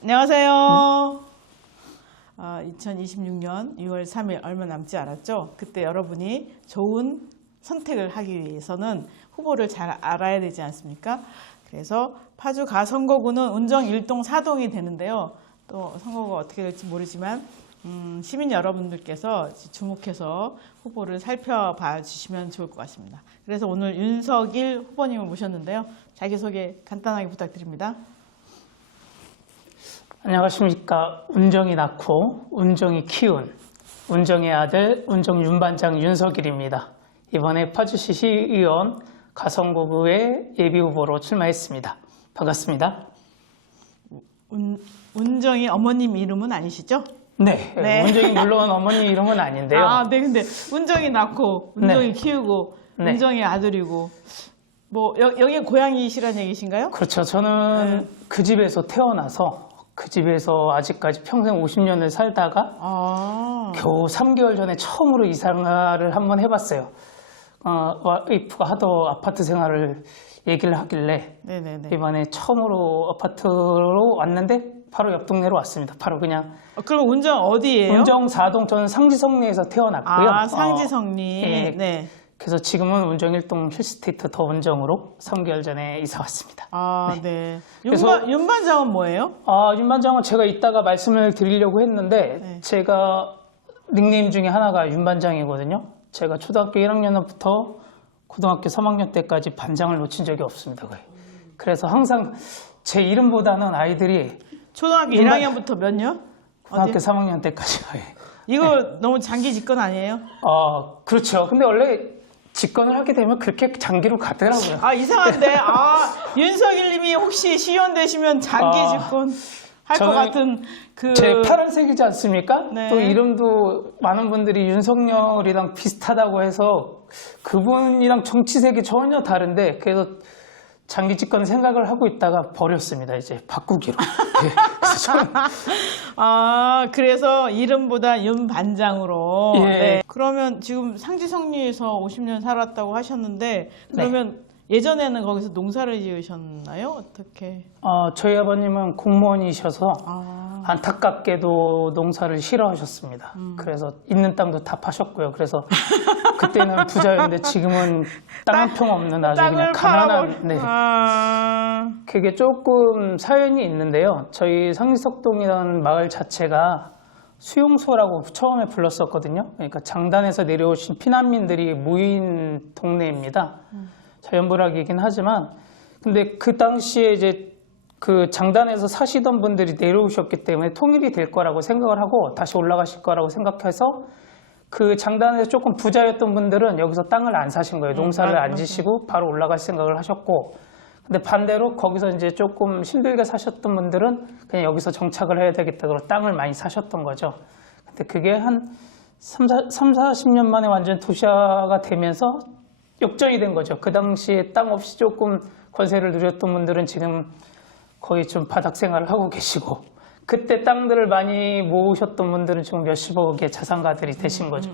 안녕하세요. 2026년 6월 3일 얼마 남지 않았죠? 그때 여러분이 좋은 선택을 하기 위해서는 후보를 잘 알아야 되지 않습니까? 그래서 파주 가선거구는 운정 1동 4동이 되는데요. 또 선거가 어떻게 될지 모르지만 시민 여러분들께서 주목해서 후보를 살펴봐 주시면 좋을 것 같습니다. 그래서 오늘 윤석일 후보님을 모셨는데요. 자기소개 간단하게 부탁드립니다. 안녕하십니까. 운정이 낳고 운정이 키운 운정의 아들 운정 윤반장 윤석일입니다. 이번에 파주시 시의원 가선거구에 예비후보로 출마했습니다. 반갑습니다. 운정이 어머님 이름은 아니시죠? 네, 네. 운정이 물론 어머니 이름은 아닌데요. 네, 근데 운정이 낳고 운정이 네. 키우고 네. 운정이 아들이고 뭐 여기 고향이시란 얘기신가요? 그렇죠. 저는 그 집에서 태어나서 그 집에서 아직까지 평생 50년을 살다가 겨우 3개월 전에 처음으로 이사를 한번 해봤어요. 와이프가 하도 아파트 생활을 얘기를 하길래 네네네. 이번에 처음으로 아파트로 왔는데 바로 옆 동네로 왔습니다. 바로 그냥 그럼 운정 어디예요? 운정 4동, 저는 상지성리에서 태어났고요. 상지성리. 예. 네. 그래서 지금은 운정 1동 힐스테이트 더 운정으로 3개월 전에 이사 왔습니다. 네. 그래서- 윤반장은 뭐예요? 윤반장은 제가 이따가 말씀을 드리려고 했는데 네. 제가 닉네임 중에 하나가 윤반장이거든요. 제가 초등학교 1학년부터 고등학교 3학년 때까지 반장을 놓친 적이 없습니다. 거의. 그래서 항상 제 이름보다는 아이들이 초등학교 윤반- 1학년부터 몇 년? 고등학교 어디? 3학년 때까지. 이거 너무 장기 집권 아니에요? 그렇죠. 근데 원래 집권을 하게 되면 그렇게 장기로 가더라고요. 이상한데. 윤석일 님이 혹시 시의원 되시면 장기 집권 할 것 저는 같은 제 파란색이지 않습니까? 네. 또 이름도 많은 분들이 윤석열이랑 비슷하다고 해서 그분이랑 정치색이 전혀 다른데 그래서 장기 집권 생각을 하고 있다가 버렸습니다. 이제 바꾸기로. 네. 그래서 저는 그래서 이름보다 윤반장으로. 예. 네. 그러면 지금 상지성리에서 50년 살았다고 하셨는데 그러면 예전에는 거기서 농사를 지으셨나요? 어떻게? 저희 아버님은 공무원이셔서 안타깝게도 농사를 싫어하셨습니다. 그래서 있는 땅도 다 파셨고요. 그래서 그때는 부자였는데 지금은 땅 한 평 없는 아주 그냥 가난한. 네. 그게 조금 사연이 있는데요. 저희 상지석동이라는 마을 자체가 수용소라고 처음에 불렀었거든요. 그러니까 장단에서 내려오신 피난민들이 모인 동네입니다. 자연불악이긴 하지만 근데 그 당시에 이제 그 장단에서 사시던 분들이 내려오셨기 때문에 통일이 될 거라고 생각을 하고 다시 올라가실 거라고 생각해서 그 장단에서 조금 부자였던 분들은 여기서 땅을 안 사신 거예요. 농사를 안 지시고 바로 올라갈 생각을 하셨고 근데 반대로 거기서 이제 조금 힘들게 사셨던 분들은 그냥 여기서 정착을 해야 되겠다 그러고 땅을 많이 사셨던 거죠. 근데 그게 한 40년 만에 완전 도시화가 되면서 역전이 된 거죠. 그 당시에 땅 없이 조금 권세를 누렸던 분들은 지금 거의 좀 바닥 생활을 하고 계시고 그때 땅들을 많이 모으셨던 분들은 지금 몇십억의 자산가들이 되신 거죠.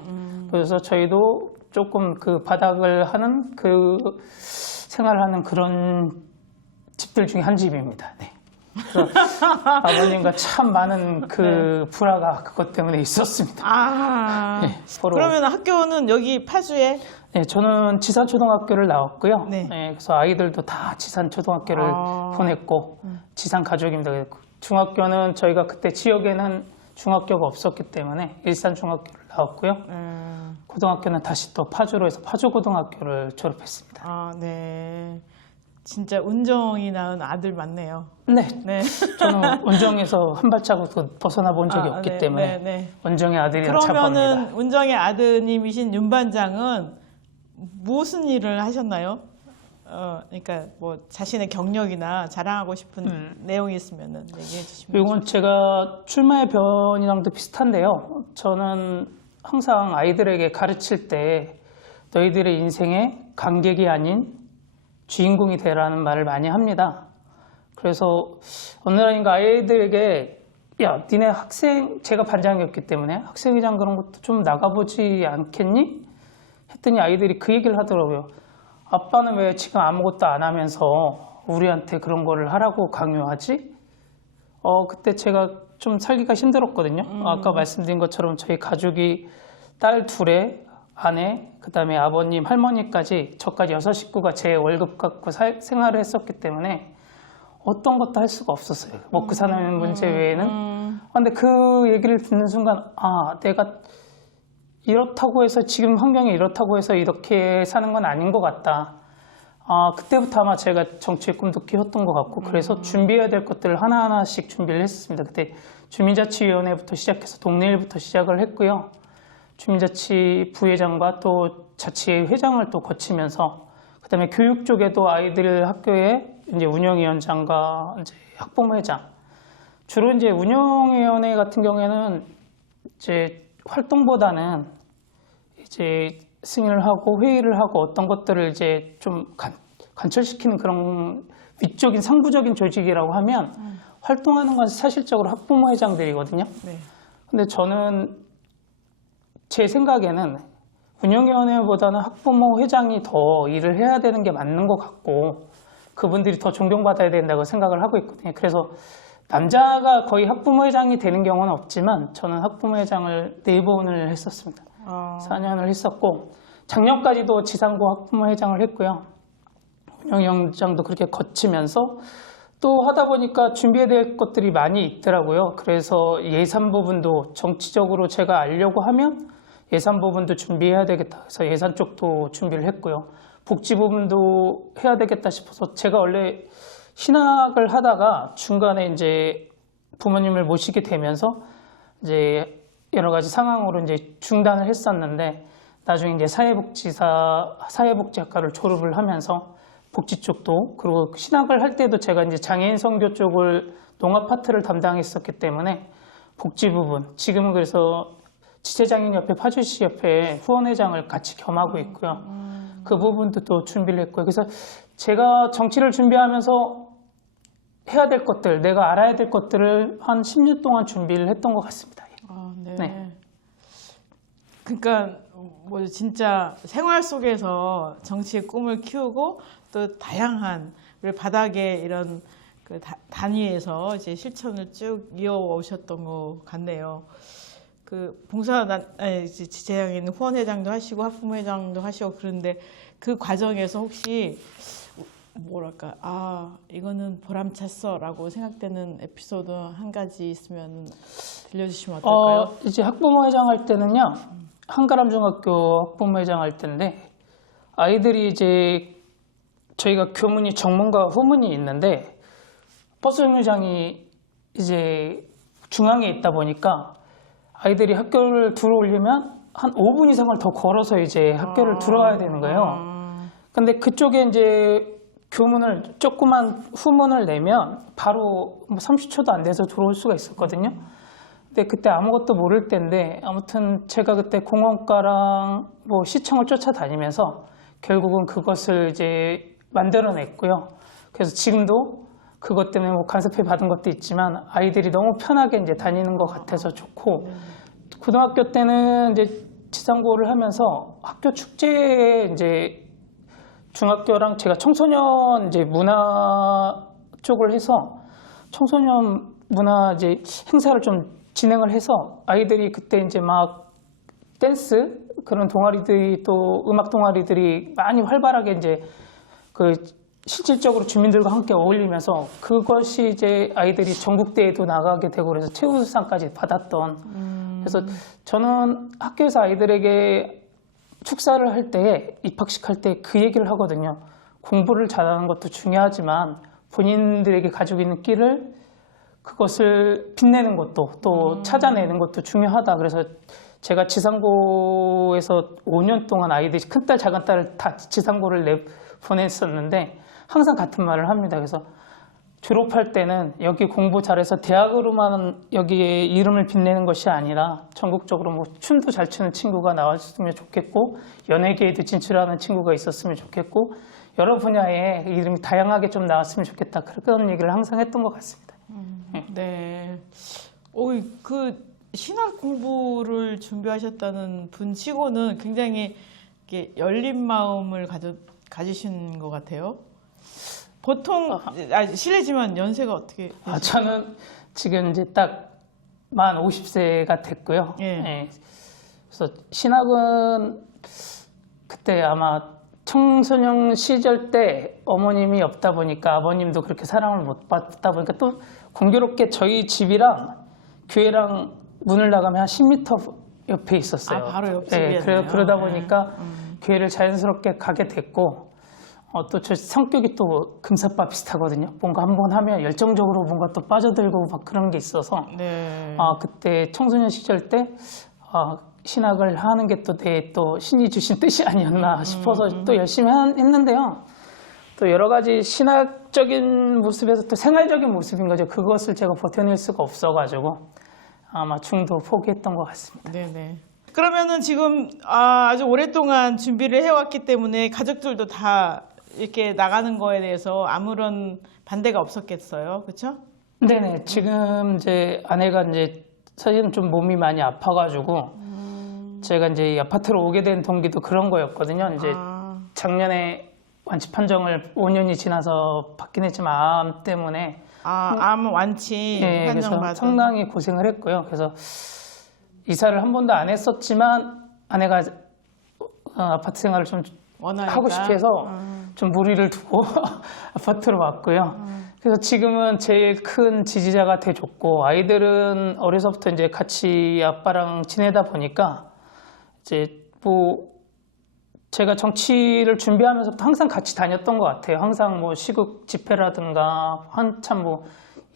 그래서 저희도 조금 그 바닥을 하는 그 생활을 하는 그런 집들 중에 한 집입니다. 네. 그래서 아버님과 참 많은 그 불화가 그것 때문에 있었습니다. 네, 서로. 그러면 학교는 여기 파주에? 네, 저는 지산초등학교를 나왔고요. 네. 그래서 아이들도 다 지산초등학교를 보냈고 지산 가족입니다. 중학교는 저희가 그때 지역에는 중학교가 없었기 때문에 일산중학교를 나왔고요. 고등학교는 다시 또 파주로 해서 파주고등학교를 졸업했습니다. 네. 진짜 운정이 낳은 아들 맞네요. 네. 네. 저는 운정에서 한 발자국도 벗어나 본 적이 없기 때문에 운정의 아들이라 그러면은 자부합니다. 운정의 아드님이신 윤반장은 무슨 일을 하셨나요? 그러니까 뭐 자신의 경력이나 자랑하고 싶은 내용이 있으면은 얘기해 주시면. 이건 제가 출마의 변이랑도 비슷한데요. 저는 항상 아이들에게 가르칠 때 너희들의 인생의 관객이 아닌 주인공이 되라는 말을 많이 합니다. 그래서 어느 날인가 아이들에게 야, 니네 학생, 제가 반장이었기 때문에 학생회장 그런 것도 좀 나가보지 않겠니? 했더니 아이들이 그 얘기를 하더라고요. 아빠는 왜 지금 아무것도 안 하면서 우리한테 그런 거를 하라고 강요하지? 그때 제가 좀 살기가 힘들었거든요. 아까 말씀드린 것처럼 저희 가족이 딸 둘에 아내, 그다음에 아버님, 할머니까지 저까지 6식구가 제 월급 갖고 생활을 했었기 때문에 어떤 것도 할 수가 없었어요. 먹고 사는 문제 외에는. 근데 그 얘기를 듣는 순간 내가 이렇다고 해서 지금 환경이 이렇다고 해서 이렇게 사는 건 아닌 것 같다. 그때부터 아마 제가 정치의 꿈도 키웠던 것 같고 그래서 준비해야 될 것들을 하나하나씩 준비를 했습니다. 그때 주민자치위원회부터 시작해서 동네일부터 시작을 했고요. 주민자치 부회장과 또 자치회 회장을 또 거치면서 그다음에 교육 쪽에도 아이들 학교에 이제 운영위원장과 이제 학부모회장 주로 이제 운영위원회 같은 경우에는 이제 활동보다는 이제 승인을 하고 회의를 하고 어떤 것들을 이제 좀 관철시키는 그런 위적인 상부적인 조직이라고 하면 활동하는 건 사실적으로 학부모회장들이거든요. 네. 근데 저는 제 생각에는 운영위원회보다는 학부모 회장이 더 일을 해야 되는 게 맞는 것 같고 그분들이 더 존경받아야 된다고 생각을 하고 있거든요. 그래서 남자가 거의 학부모 회장이 되는 경우는 없지만 저는 학부모 회장을 4번을 했었습니다. 4년을 했었고 작년까지도 지상고 학부모 회장을 했고요. 운영위원장도 그렇게 거치면서 또 하다 보니까 준비해야 될 것들이 많이 있더라고요. 그래서 예산 부분도 정치적으로 제가 알려고 하면 예산 부분도 준비해야 되겠다 해서 예산 쪽도 준비를 했고요. 복지 부분도 해야 되겠다 싶어서 제가 원래 신학을 하다가 중간에 이제 부모님을 모시게 되면서 이제 여러 가지 상황으로 이제 중단을 했었는데 나중에 이제 사회복지학과를 졸업을 하면서 복지 쪽도 그리고 신학을 할 때도 제가 이제 장애인 선교 쪽을 농업 파트를 담당했었기 때문에 복지 부분 지금은 그래서 지체장애인협회 파주시협회 후원회장을 같이 겸하고 있고요. 그 부분도 또 준비를 했고요. 그래서 제가 정치를 준비하면서 해야 될 것들, 내가 알아야 될 것들을 한 10년 동안 준비를 했던 것 같습니다. 네. 네. 그러니까 뭐 진짜 생활 속에서 정치의 꿈을 키우고 또 다양한 우리 바닥에 이런 그 단위에서 이제 실천을 쭉 이어오셨던 것 같네요. 그 지체장애인 후원회장도 하시고 학부모회장도 하시고 그런데 그 과정에서 혹시 뭐랄까 이거는 보람찼어라고 생각되는 에피소드 한 가지 있으면 들려주시면 어떨까요? 이제 학부모회장 할 때는요 한가람중학교 학부모회장 할 때인데 아이들이 이제 저희가 교문이 정문과 후문이 있는데 버스 정류장이 이제 중앙에 있다 보니까 아이들이 학교를 들어오려면 한 5분 이상을 더 걸어서 이제 학교를 들어가야 되는 거예요. 근데 그쪽에 이제 교문을 조그만 후문을 내면 바로 뭐 30초도 안 돼서 들어올 수가 있었거든요. 근데 그때 아무것도 모를 때인데 아무튼 제가 그때 공원가랑 뭐 시청을 쫓아다니면서 결국은 그것을 이제 만들어냈고요. 그래서 지금도 그것 때문에 뭐 간섭해 받은 것도 있지만 아이들이 너무 편하게 이제 다니는 것 같아서 좋고 고등학교 때는 이제 지상고를 하면서 학교 축제에 이제 중학교랑 제가 청소년 이제 문화 쪽을 해서 청소년 문화 이제 행사를 좀 진행을 해서 아이들이 그때 이제 막 댄스 그런 동아리들이 또 음악 동아리들이 많이 활발하게 이제 그 실질적으로 주민들과 함께 어울리면서 그것이 이제 아이들이 전국대회도 나가게 되고 그래서 최우수상까지 받았던 그래서 저는 학교에서 아이들에게 축사를 할 때 입학식 할 때 그 얘기를 하거든요. 공부를 잘하는 것도 중요하지만 본인들에게 가지고 있는 끼를 그것을 빛내는 것도 또 찾아내는 것도 중요하다. 그래서 제가 지상고에서 5년 동안 아이들이 큰딸 작은딸을 다 지상고를 보냈었는데 항상 같은 말을 합니다. 그래서 졸업할 때는 여기 공부 잘해서 대학으로만 여기에 이름을 빛내는 것이 아니라 전국적으로 뭐 춤도 잘 추는 친구가 나왔으면 좋겠고 연예계에도 진출하는 친구가 있었으면 좋겠고 여러 분야에 이름이 다양하게 좀 나왔으면 좋겠다. 그런 얘기를 항상 했던 것 같습니다. 네. 그 신학 공부를 준비하셨다는 분치고는 굉장히 이렇게 열린 마음을 가지신 것 같아요. 보통 실례지만 연세가 어떻게 되시나요? 저는 지금 이제 딱 만 50세가 됐고요. 예. 예. 그래서 신학은 그때 아마 청소년 시절 때 어머님이 없다 보니까 아버님도 그렇게 사랑을 못 받다 보니까 또 공교롭게 저희 집이랑 교회랑 문을 나가면 한 10m 옆에 있었어요. 아, 바로 옆집이었네요. 그러다 보니까 교회를 자연스럽게 가게 됐고 또 저 성격이 또 금사빠 비슷하거든요. 뭔가 한번 하면 열정적으로 뭔가 또 빠져들고 막 그런 게 있어서 네. 그때 청소년 시절 때 신학을 하는 게 또 내 또 신이 주신 뜻이 아니었나 싶어서 또 열심히 했는데요. 또 여러 가지 신학적인 모습에서 또 생활적인 모습인 거죠. 그것을 제가 버텨낼 수가 없어가지고 아마 중도 포기했던 것 같습니다. 네네. 그러면은 지금 아주 오랫동안 준비를 해왔기 때문에 가족들도 다 이렇게 나가는 거에 대해서 아무런 반대가 없었겠어요, 그렇죠? 네네. 지금 이제 아내가 이제 사실은 좀 몸이 많이 아파가지고 제가 이제 이 아파트로 오게 된 동기도 그런 거였거든요. 이제 작년에 완치 판정을 5년이 지나서 받긴 했지만 암 때문에 암 완치 네, 그래서 판정받은. 상당히 고생을 했고요. 그래서 이사를 한 번도 안 했었지만 아내가 아파트 생활을 좀 원하니까. 하고 싶어 해서 좀 무리를 두고 아파트로 왔고요. 그래서 지금은 제일 큰 지지자가 돼줬고 아이들은 어려서부터 이제 같이 아빠랑 지내다 보니까 이제 뭐 제가 정치를 준비하면서부터 항상 같이 다녔던 것 같아요. 항상 뭐 시국 집회라든가 한참 뭐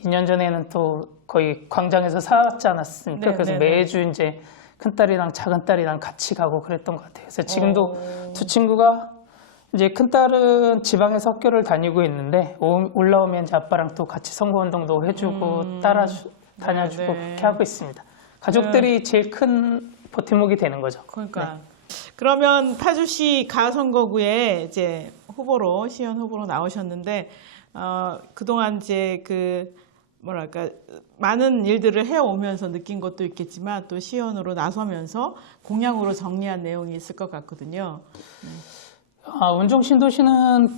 2년 전에는 또 거의 광장에서 살았지 않았습니까? 네, 그래서 네, 매주 이제 큰딸이랑 작은딸이랑 같이 가고 그랬던 것 같아요. 그래서 지금도 두 친구가 이제 큰딸은 지방에서 학교를 다니고 있는데 올라오면 이제 아빠랑 또 같이 선거운동도 해주고 다녀주고 네, 네. 그렇게 하고 있습니다. 가족들이 제일 큰 버팀목이 되는 거죠. 그러니까. 그러면 파주시 가선거구에 이제 후보로 시의원 후보로 나오셨는데 그동안 이제 그 뭐랄까 많은 일들을 해오면서 느낀 것도 있겠지만 또 시의원으로 나서면서 공약으로 정리한 내용이 있을 것 같거든요. 운정 신도시는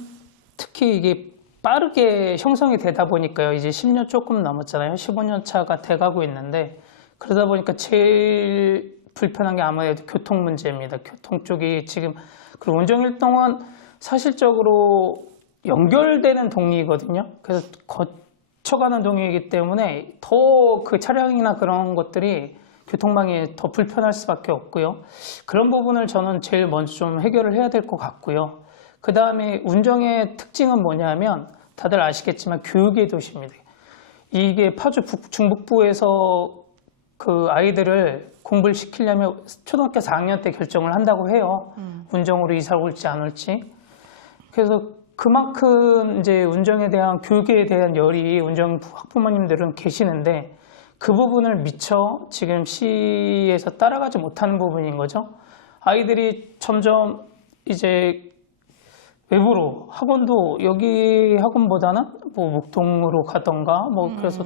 특히 이게 빠르게 형성이 되다 보니까요. 이제 10년 조금 넘었잖아요. 15년 차가 돼가고 있는데 그러다 보니까 제일 불편한 게 아무래도 교통 문제입니다. 교통 쪽이 지금 그리고 운정일동은 사실적으로 연결되는 동이거든요. 그래서 거쳐가는 동이기 때문에 더 그 차량이나 그런 것들이 교통망이 더 불편할 수밖에 없고요. 그런 부분을 저는 제일 먼저 좀 해결을 해야 될 것 같고요. 그 다음에 운정의 특징은 뭐냐면 다들 아시겠지만 교육의 도시입니다. 이게 파주 중북부에서 그 아이들을 공부를 시키려면 초등학교 4학년 때 결정을 한다고 해요. 운정으로 이사 올지 안 올지. 그래서 그만큼 이제 운정에 대한 교육에 대한 열이 운정 학부모님들은 계시는데 그 부분을 미처 지금 시에서 따라가지 못하는 부분인 거죠. 아이들이 점점 이제 외부로 학원도 여기 학원보다는 뭐 목동으로 가던가 뭐 그래서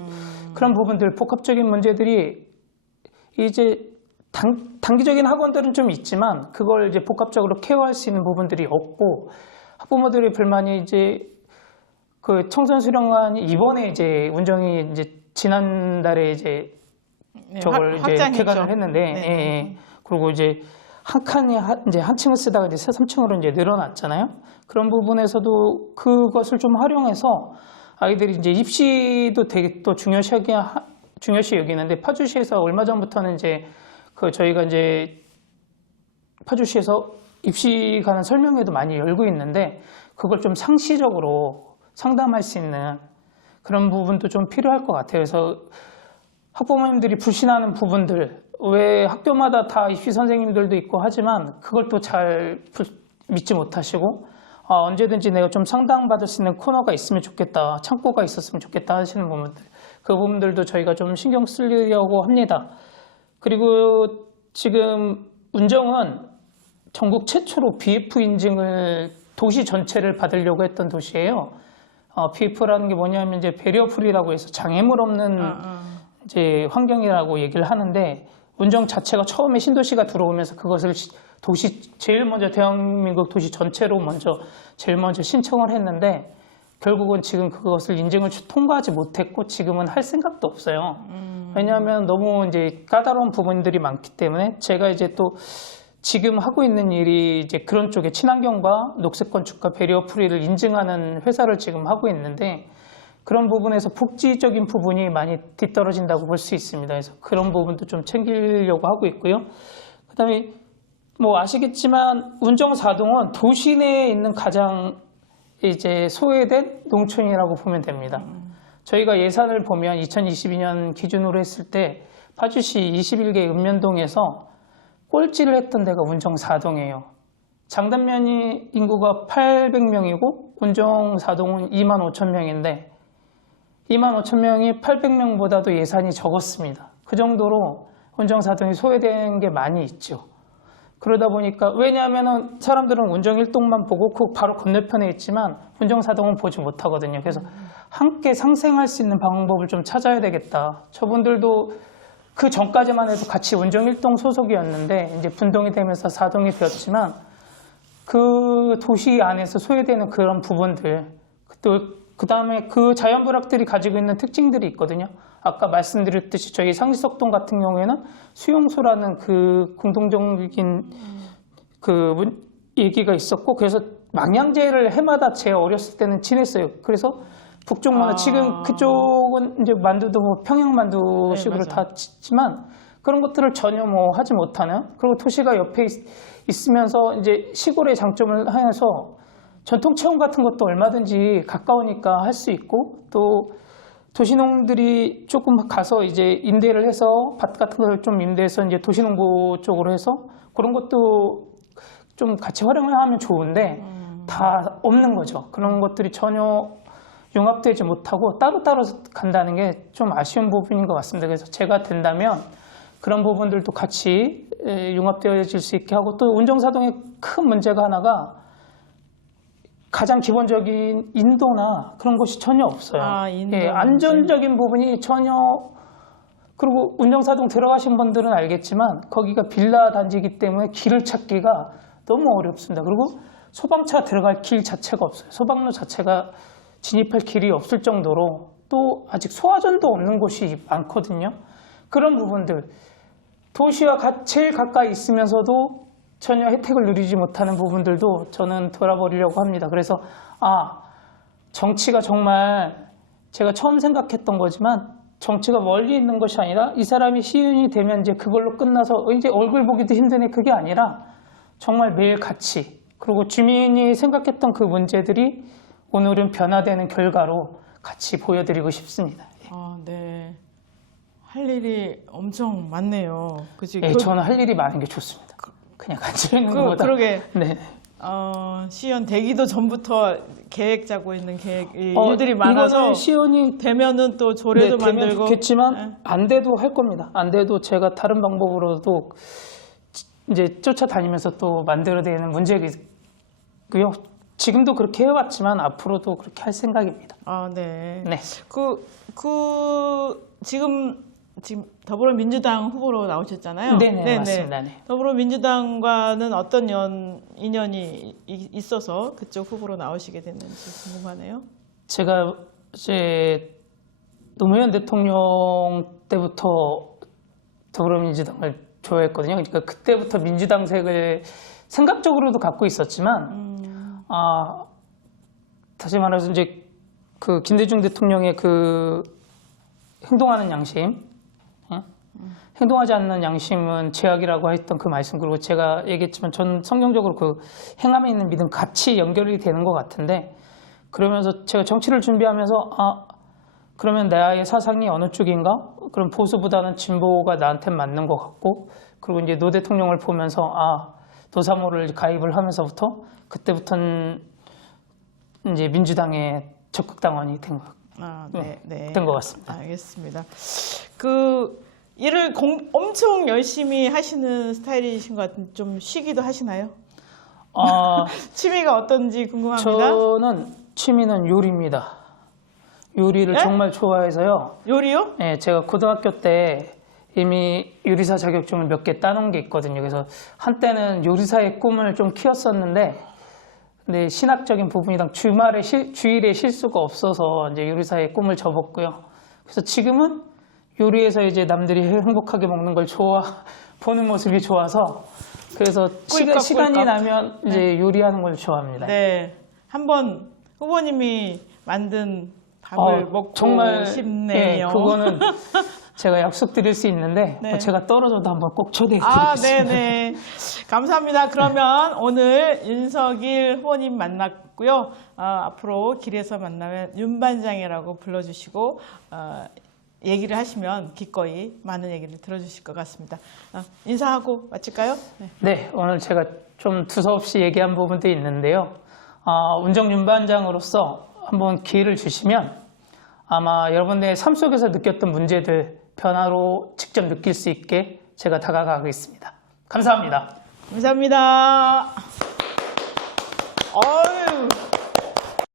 그런 부분들 복합적인 문제들이 이제 단기적인 학원들은 좀 있지만 그걸 이제 복합적으로 케어할 수 있는 부분들이 없고 학부모들의 불만이 이제 그 청소년 수련관이 이번에 이제 운정이 이제 지난달에 이제 저걸 이제 개관을 했는데 네. 예. 그리고 이제 한 칸이 이제 한 층을 쓰다가 이제 3층으로 이제 늘어났잖아요. 그런 부분에서도 그것을 좀 활용해서 아이들이 이제 입시도 되게 또 중요시 여기는데 파주시에서 얼마 전부터는 이제 그 저희가 이제 파주시에서 입시 관한 설명회도 많이 열고 있는데 그걸 좀 상시적으로 상담할 수 있는 그런 부분도 좀 필요할 것 같아요. 그래서 학부모님들이 불신하는 부분들 왜 학교마다 다 입시 선생님들도 있고 하지만 그걸 또 잘 믿지 못하시고 언제든지 내가 좀 상담받을 수 있는 코너가 있으면 좋겠다, 창구가 있었으면 좋겠다 하시는 부분들 그 부분들도 저희가 좀 신경 쓰려고 합니다. 그리고 지금 운정은 전국 최초로 BF 인증을 도시 전체를 받으려고 했던 도시예요. BF라는 게 뭐냐면 이제 배리어프리라고 해서 장애물 없는 이제 환경이라고 얘기를 하는데 운정 자체가 처음에 신도시가 들어오면서 그것을 도시 제일 먼저 대한민국 도시 전체로 제일 먼저 신청을 했는데 결국은 지금 그것을 인증을 통과하지 못했고 지금은 할 생각도 없어요. 왜냐하면 너무 이제 까다로운 부분들이 많기 때문에 제가 이제 또 지금 하고 있는 일이 이제 그런 쪽에 친환경과 녹색 건축과 배리어 프리를 인증하는 회사를 지금 하고 있는데 그런 부분에서 복지적인 부분이 많이 뒤떨어진다고 볼 수 있습니다. 그래서 그런 부분도 좀 챙기려고 하고 있고요. 그다음에 뭐 아시겠지만 운정사동은 도시 내에 있는 가장 이제 소외된 농촌이라고 보면 됩니다. 저희가 예산을 보면 2022년 기준으로 했을 때 파주시 21개 읍면동에서 꼴찌를 했던 데가 운정사동이에요. 장단면이 인구가 800명이고 운정사동은 2만 5천 명인데 2만 5천 명이 800명보다도 예산이 적었습니다. 그 정도로 운정사동이 소외된 게 많이 있죠. 그러다 보니까 왜냐하면 사람들은 운정 1동만 보고 그 바로 건너편에 있지만 운정 4동은 보지 못하거든요. 그래서 함께 상생할 수 있는 방법을 좀 찾아야 되겠다. 저분들도 그 전까지만 해도 같이 운정 1동 소속이었는데 이제 분동이 되면서 4동이 되었지만 그 도시 안에서 소외되는 그런 부분들 또 그다음에 그 자연부락들이 가지고 있는 특징들이 있거든요. 아까 말씀드렸듯이 저희 상지석동 같은 경우에는 수용소라는 그 공동적인 그 얘기가 있었고 그래서 망향제를 해마다 제 어렸을 때는 지냈어요. 그래서 북쪽만 지금 그쪽은 이제 만두도 뭐 평양만두식으로 네, 다 짓지만 그런 것들을 전혀 뭐 하지 못하는 그리고 도시가 옆에 있으면서 이제 시골의 장점을 하면서 전통 체험 같은 것도 얼마든지 가까우니까 할 수 있고 또 도시농들이 조금 가서 이제 임대를 해서 밭 같은 걸 좀 임대해서 이제 도시농부 쪽으로 해서 그런 것도 좀 같이 활용을 하면 좋은데 다 없는 거죠. 그런 것들이 전혀 융합되지 못하고 따로따로 간다는 게 좀 아쉬운 부분인 것 같습니다. 그래서 제가 된다면 그런 부분들도 같이 융합되어질 수 있게 하고 또 운정사동의 큰 문제가 하나가 가장 기본적인 인도나 그런 것이 전혀 없어요. 예, 안전적인 부분이 전혀 그리고 운정사동 들어가신 분들은 알겠지만 거기가 빌라 단지이기 때문에 길을 찾기가 너무 어렵습니다. 그리고 소방차 들어갈 길 자체가 없어요. 소방로 자체가 진입할 길이 없을 정도로 또 아직 소화전도 없는 곳이 많거든요. 그런 부분들 도시와 제일 가까이 있으면서도 전혀 혜택을 누리지 못하는 부분들도 저는 돌아버리려고 합니다. 그래서 정치가 정말 제가 처음 생각했던 거지만 정치가 멀리 있는 것이 아니라 이 사람이 시윤이 되면 이제 그걸로 끝나서 이제 얼굴 보기도 힘드네 그게 아니라 정말 매일 같이 그리고 주민이 생각했던 그 문제들이 오늘은 변화되는 결과로 같이 보여드리고 싶습니다. 네. 할 일이 엄청 많네요. 그치? 네, 저는 할 일이 많은 게 좋습니다. 그냥 앉아 있는 것보다. 그러게. 네. 시연 되기도 전부터 계획 짜고 있는 일들이 많아서 이거는 시연이 되면은 또 조례도 만들고 좋겠지만 안 돼도 할 겁니다. 안 돼도 제가 다른 방법으로도 이제 쫓아다니면서 또 만들어내는 문제고요. 지금도 그렇게 해왔지만 앞으로도 그렇게 할 생각입니다. 네. 네. 지금 더불어민주당 후보로 나오셨잖아요. 네네, 맞습니다. 네. 더불어민주당과는 어떤 인연이 있어서 그쪽 후보로 나오시게 됐는지 궁금하네요. 제가 이제 노무현 대통령 때부터 더불어민주당을 좋아했거든요. 그러니까 그때부터 민주당색을 생각적으로도 갖고 있었지만, 다시 말해서 이제 그 김대중 대통령의 그 행동하는 양심, 행동하지 않는 양심은 죄악이라고 했던 그 말씀 그리고 제가 얘기했지만 전 성경적으로 그 행함에 있는 믿음 같이 연결이 되는 것 같은데 그러면서 제가 정치를 준비하면서 그러면 나의 사상이 어느 쪽인가? 그럼 보수보다는 진보가 나한테 맞는 것 같고 그리고 이제 노 대통령을 보면서 노사모를 가입을 하면서부터 그때부터는 이제 민주당의 적극 당원이 된 것 같습니다. 알겠습니다. 일을 엄청 열심히 하시는 스타일이신 것 같은데 좀 쉬기도 하시나요? 취미가 어떤지 궁금합니다. 저는 취미는 요리입니다. 요리를 정말 좋아해서요. 요리요? 네, 제가 고등학교 때 이미 요리사 자격증을 몇 개 따놓은 게 있거든요. 그래서 한때는 요리사의 꿈을 좀 키웠었는데 근데 신학적인 부분이랑 주일에 쉴 수가 없어서 이제 요리사의 꿈을 접었고요. 그래서 지금은 요리에서 이제 남들이 행복하게 먹는 걸 보는 모습이 좋아서 그래서 시간이 나면 이제 요리하는 걸 좋아합니다. 네, 한번 후보님이 만든 밥을 먹고 정말 싶네요. 예, 그거는 제가 약속드릴 수 있는데 네. 제가 떨어져도 한번 꼭 초대해드리겠습니다. 네네. 감사합니다. 그러면 오늘 윤석일 후보님 만났고요. 앞으로 길에서 만나면 윤반장이라고 불러주시고 얘기를 하시면 기꺼이 많은 얘기를 들어주실 것 같습니다. 인사하고 마칠까요? 네. 네, 오늘 제가 좀 두서없이 얘기한 부분도 있는데요. 운정 윤반장으로서 한번 기회를 주시면 아마 여러분의 삶 속에서 느꼈던 문제들 변화로 직접 느낄 수 있게 제가 다가가겠습니다. 감사합니다. 감사합니다. 어휴.